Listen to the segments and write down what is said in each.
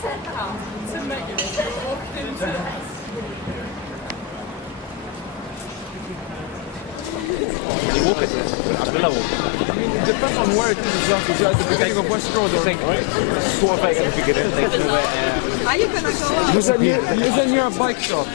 You walk it. Below. It depends on where it is exactly. At the beginning of West Road, I think. Sort of like at the beginning. Are you gonna go up? Use a near a bike shop.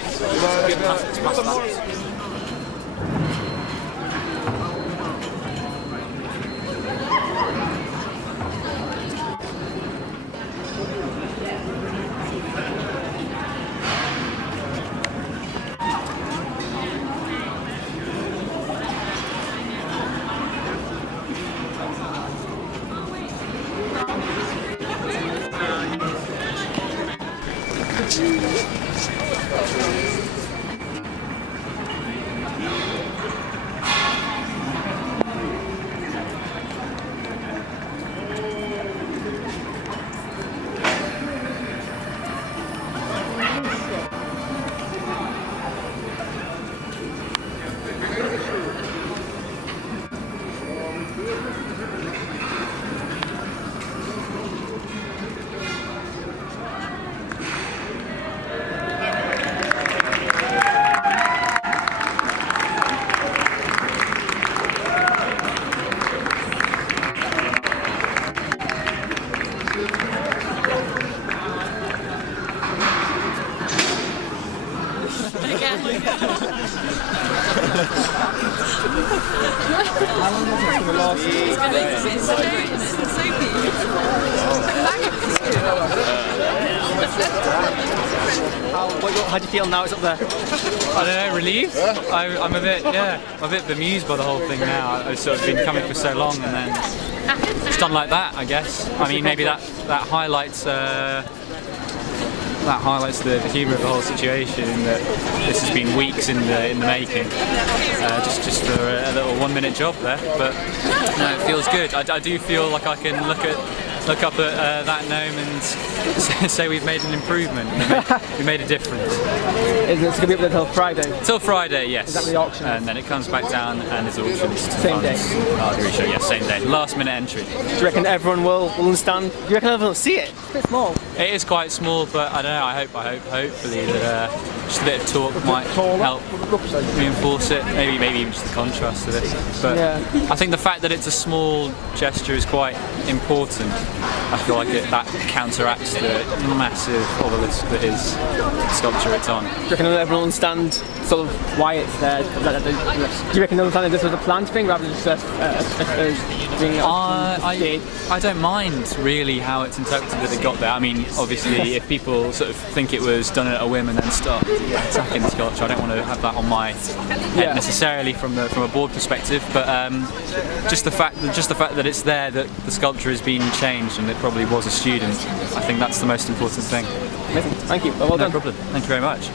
How do you feel now it's up there? I don't know, relieved? I'm a bit bemused by the whole thing now. I've sort of been coming for so long and then it's done like that, I guess. I mean, maybe that highlights the humour of the whole situation, that this has been weeks in the making, just for a little 1-minute job there. But no, it feels good. I do feel like I can look up at that gnome and say we've made an improvement. We made a difference. It's going to be up there till Friday? Till Friday, yes. Is that the auction? And then it comes back down and is auctioned. Same day? Yes, same day. Last minute entry. Do you reckon everyone will understand? Do you reckon everyone will see it? It's a bit small. It is quite small, but I don't know, I hope hopefully that just a bit of talk might help reinforce it. Maybe even just the contrast of it. But yeah. I think the fact that it's a small gesture is quite important. I feel like that counteracts the massive obelisk that is the sculpture it's on. Do you reckon everyone will understand sort of why it's there? Do you reckon they'll understand that this was a planned thing rather than just a thing? I don't mind really how it's interpreted that it got there. I mean, obviously, if people sort of think it was done at a whim and then start attacking the sculpture, I don't want to have that on my head necessarily from a board perspective. But just the fact that it's there, that the sculpture has been changed and it probably was a student, I think that's the most important thing. Amazing. Thank you. Well done. No problem. Thank you very much.